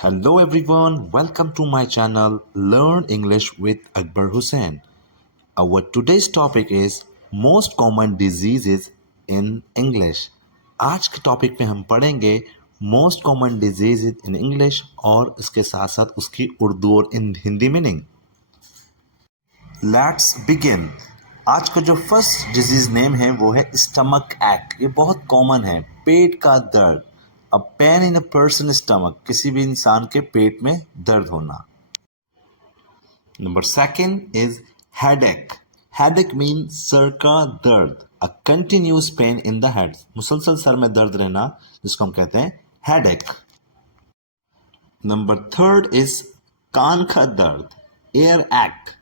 Hello everyone, welcome to my channel Learn English with Akbar Hussain. Our today's topic is most common diseases in English. आज के topic पे हम पढ़ेंगे most common disease in English और इसके साथ साथ उसकी उर्दू और हिंदी मीनिंग. Let's begin. आज का जो फर्स्ट डिजीज नेम है वो है स्टमक एक्ट. ये बहुत कॉमन है. पेट का दर्द. A pain in a person stomach. किसी भी इंसान के पेट में दर्द होना. Number second is headache. Headache mean सर का दर्द. A continuous pain in the head. मुसलसल सर में दर्द रहना जिसको हम कहते हैं हेडेक. नंबर थर्ड इज कान का दर्द. एयर एक्ट.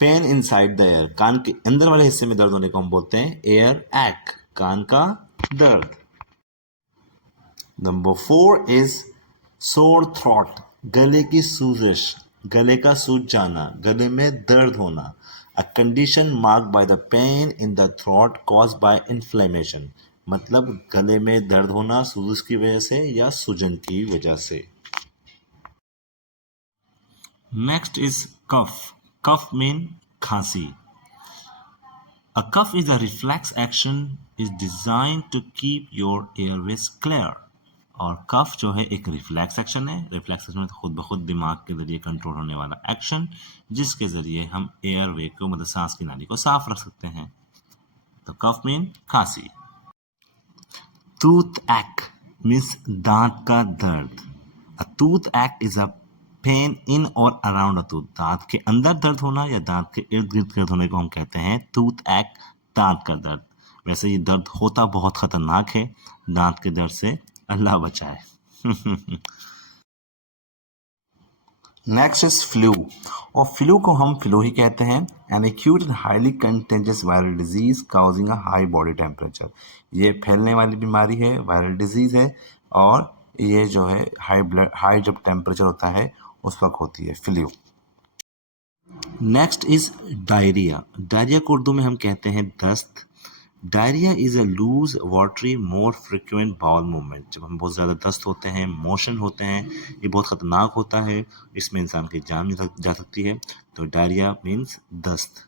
Pain inside the ear. कान के अंदर वाले हिस्से में दर्द होने को हम बोलते हैं एयर एक्ट. कान का दर्द. नंबर फोर इज सोर थ्रॉट. गले की सूजश. गले का सूज जाना. गले में दर्द होना. A condition marked by the pen in the throat cause by inflammation. मतलब गले में दर्द होना सूजश की वजह से या सूजन की वजह से. Next is cough. Cough mean खांसी. A cough is a reflex action is designed to keep your airways clear. और कफ जो है एक रिफ्लेक्स एक्शन है. रिफ्लेक्स एक्शन में खुद ब खुद दिमाग के जरिए कंट्रोल होने वाला एक्शन जिसके जरिए हम एयरवे को मतलब सांस की नाली को साफ रख सकते हैं. तो कफ मीन खांसी. टूथ एक्ट मीन्स दांत का दर्द. अ tooth act is a pain इन और अराउंड अ टूथ. दांत के अंदर दर्द होना या दांत के इर्द गिर्द दर्द होने को हम कहते हैं टूथ एक्ट. दांत का दर्द. वैसे ये दर्द होता बहुत खतरनाक है. दांत के दर्द से अल्लाह बचाए. Next is flu. और फ्लू को हम फ्लू ही कहते हैं. An acute and highly contagious viral disease causing a high body temperature. ये फैलने वाली बीमारी है. वायरल डिजीज है और ये जो है हाई जब टेम्परेचर होता है उस वक्त होती है flu. Next is diarrhoea. Diarrhoea को उर्दू में हम कहते हैं दस्त. Diarrhoea is a loose watery more frequent bowel movement. जब हम बहुत ज़्यादा दस्त होते हैं मोशन होते हैं ये बहुत ख़तरनाक होता है. इसमें इंसान की जान भी जा सकती है. तो डायरिया मीन्स दस्त.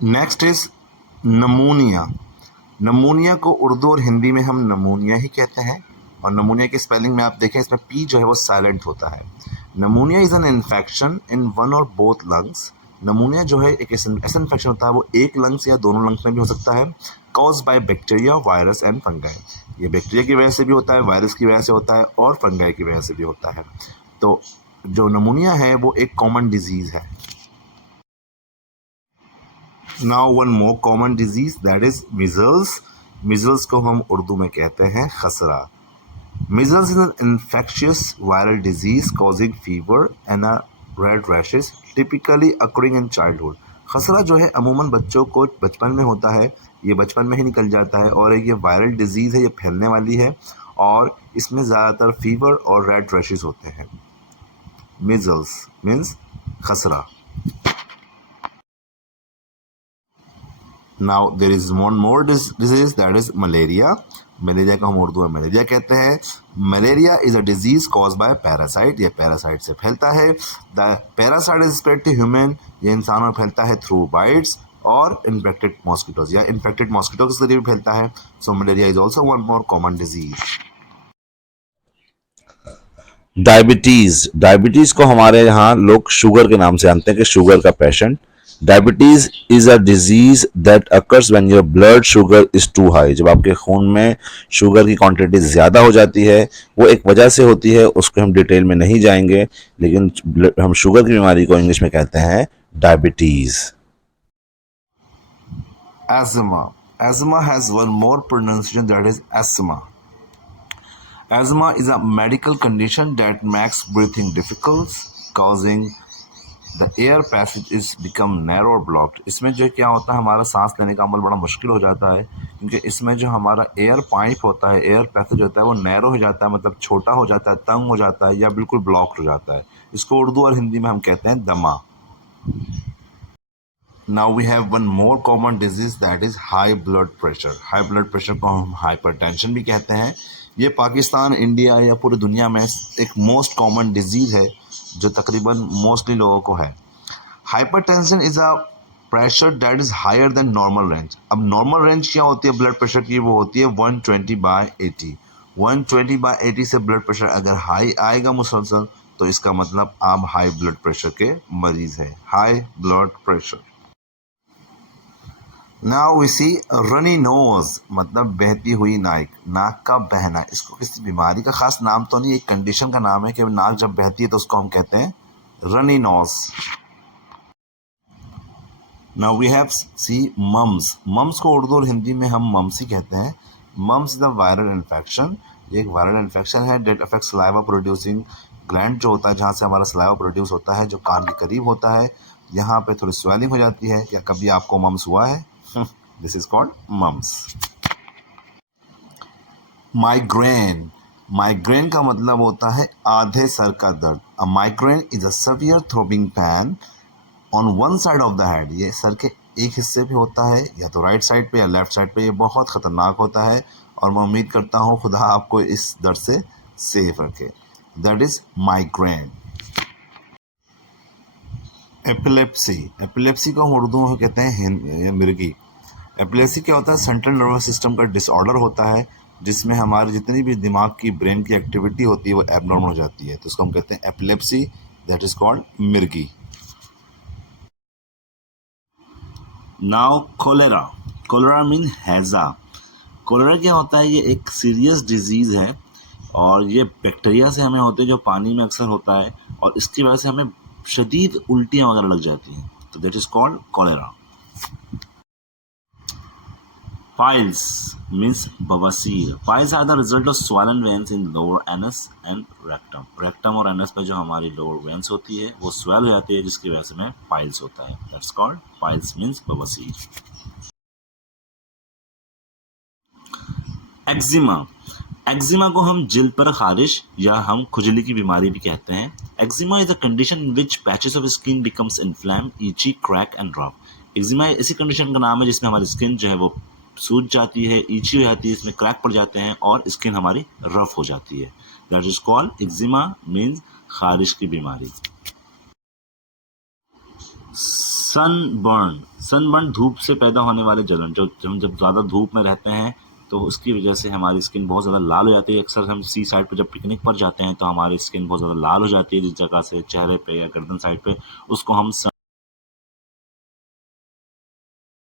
Next is नमूनिया. नमूनिया को उर्दू और हिंदी में हम नमूनिया ही कहते हैं. और नमूनिया की स्पेलिंग में आप देखें इसमें पी जो है वो साइलेंट होता है. नमूनिया is an infection in one और बोथ लंग्स. नमूनिया जो है एक ऐसा इन्फेक्शन होता है वो एक लंग्स या दोनों लंग्स में भी हो सकता है. Cause by bacteria virus and fungi. ये बैक्टीरिया की वजह से भी होता है, वायरस की वजह से होता है और फंगाई की वजह से भी होता है. तो जो नमूनिया है वो एक कॉमन डिजीज है. Now one more common disease that is measles. Measles को हम उर्दू में कहते हैं खसरा. Measles is an infectious viral disease causing fever and a red rashes typically occurring in childhood. खसरा जो है अमूमन बच्चों को बचपन में होता है. ये बचपन में ही निकल जाता है और ये वायरल डिजीज़ है. ये फैलने वाली है और इसमें ज़्यादातर फीवर और रेड रैशेस होते हैं. मिजल्स मीन्स खसरा. Now there is one more disease that is malaria. Malaria को हम उर्दू में मलेरिया कहते हैं. Malaria is a disease cause by parasite. ये पैरासाइट से फैलता है. The parasite is spread to human. ये इंसानों में फैलता है थ्रू बाइट्स और इन्फेक्टेड मॉस्किटोज या इन्फेक्टेड मॉस्किटो के जरिए भी फैलता है. So malaria is also one more common disease. Diabetes. Diabetes को हमारे यहाँ लोग शुगर के नाम से जानते हैं कि शुगर का patient. Diabetes is a disease that occurs when your blood sugar is too high. जब आपके खून में शुगर की क्वांटिटी ज़्यादा हो जाती है वो एक वजह से होती है. उसको हम डिटेल में नहीं जाएंगे लेकिन हम शुगर की बीमारी को इंग्लिश में कहते हैं diabetes. Asthma. Asthma has one more pronunciation that is asthma. Asthma is a medical condition that makes breathing difficult, causing the air passage is become narrow or blocked. इसमें जो क्या होता है हमारा सांस लेने का अमल बड़ा मुश्किल हो जाता है क्योंकि इसमें जो हमारा एयर पाइप होता है, एयर पैसेज होता है वो नैरो हो जाता है. मतलब छोटा हो जाता है, तंग हो जाता है या बिल्कुल ब्लॉक हो जाता है. इसको उर्दू और हिंदी में हम कहते हैं दमा. Now we have one more common disease that is high blood pressure. High blood pressure को हम hypertension भी कहते हैं. ये पाकिस्तान, इंडिया या पूरी दुनिया में एक मोस्ट कॉमन डिजीज़ है जो तकरीबन मोस्टली लोगों को है। Hypertension is a pressure that is higher than normal range. अब नॉर्मल रेंज क्या होती है ब्लड प्रेशर की? वो होती है 120/80। 120/80 से ब्लड प्रेशर अगर हाई आएगा मुसलसल तो इसका मतलब आप हाई ब्लड प्रेशर के मरीज है, high blood pressure. Now we see runny nose, मतलब बहती हुई नाक, नाक का बहना। इसको किसी बीमारी का खास नाम तो नहीं, एक कंडीशन का नाम है कि नाक जब बहती है तो उसको हम कहते हैं runny nose. Now we have see mumps. Mumps को उर्दू और हिंदी में हम मम्सी कहते हैं। Mumps is a viral infection. ये एक वायरल इन्फेक्शन है that affect saliva producing gland, जो होता है जहाँ से हमारा सलाइवा प्रोड्यूस होता है, जो कान के करीब होता है। यहाँ पे थोड़ी स्वेलिंग हो जाती है। क्या कभी आपको मम्स हुआ है? This is called mumps. Migraine. Migraine का मतलब होता है आधे सर का दर्द। A migraine is a severe throbbing pain on one side of the head. ये सर के एक हिस्से पे होता है, या तो राइट साइड पे या लेफ्ट साइड पे। ये बहुत ख़तरनाक होता है और मैं उम्मीद करता हूँ खुदा आपको इस दर्द से सेफ रखे। That is migraine. Epilepsy. Epilepsy को हम उर्दू में कहते हैं मिर्गी। एपिलेप्सी क्या होता है? सेंट्रल नर्वस सिस्टम का डिसऑर्डर होता है जिसमें हमारी जितनी भी दिमाग की ब्रेन की एक्टिविटी होती है वो एबनॉर्मल हो जाती है, तो इसको हम कहते हैं एपिलेप्सी। दैट इज़ कॉल्ड मिर्गी। Now cholera. कोलेरा मीन हैज़ा। कोलेरा क्या होता है? ये एक सीरियस डिजीज़ है और ये बैक्टीरिया से हमें होते हैं जो पानी में अक्सर होता है, और इसकी वजह से हमें शदीद उल्टियाँ वगैरह लग जाती हैं, तो that is called cholera. Piles means बवासीर। Piles are the result of swollen veins in lower anus and rectum. Rectum और anus में जो हमारी lower veins होती है वो swell हो जाती है, जिसकी वजह से हमें piles होता है। That's called piles means बवासीर। एक्जिमा। एक्जिमा को हम जिल्द पर खारिश या हम खुजली की बीमारी भी कहते हैं। Eczema is a condition in which patches of skin becomes inflamed, ईची, क्रैक एंड रफ। एक्जिमा ऐसी कंडीशन का नाम है जिसमें हमारी स्किन जो है वो सूज जाती है, ईची हो जाती है, इसमें क्रैक पड़ जाते हैं और स्किन हमारी रफ हो जाती है। That is called eczema means खारिश की बीमारी। सनबर्न। सनबर्न धूप से पैदा होने वाले जलन। जो हम जब ज़्यादा धूप में रहते हैं तो उसकी वजह से हमारी स्किन बहुत ज़्यादा लाल हो जाती है। अक्सर हम सी साइड पर जब पिकनिक पर जाते हैं तो हमारी स्किन बहुत ज़्यादा लाल हो जाती है, जिस जगह से चेहरे पे या गर्दन साइड पे, उसको हम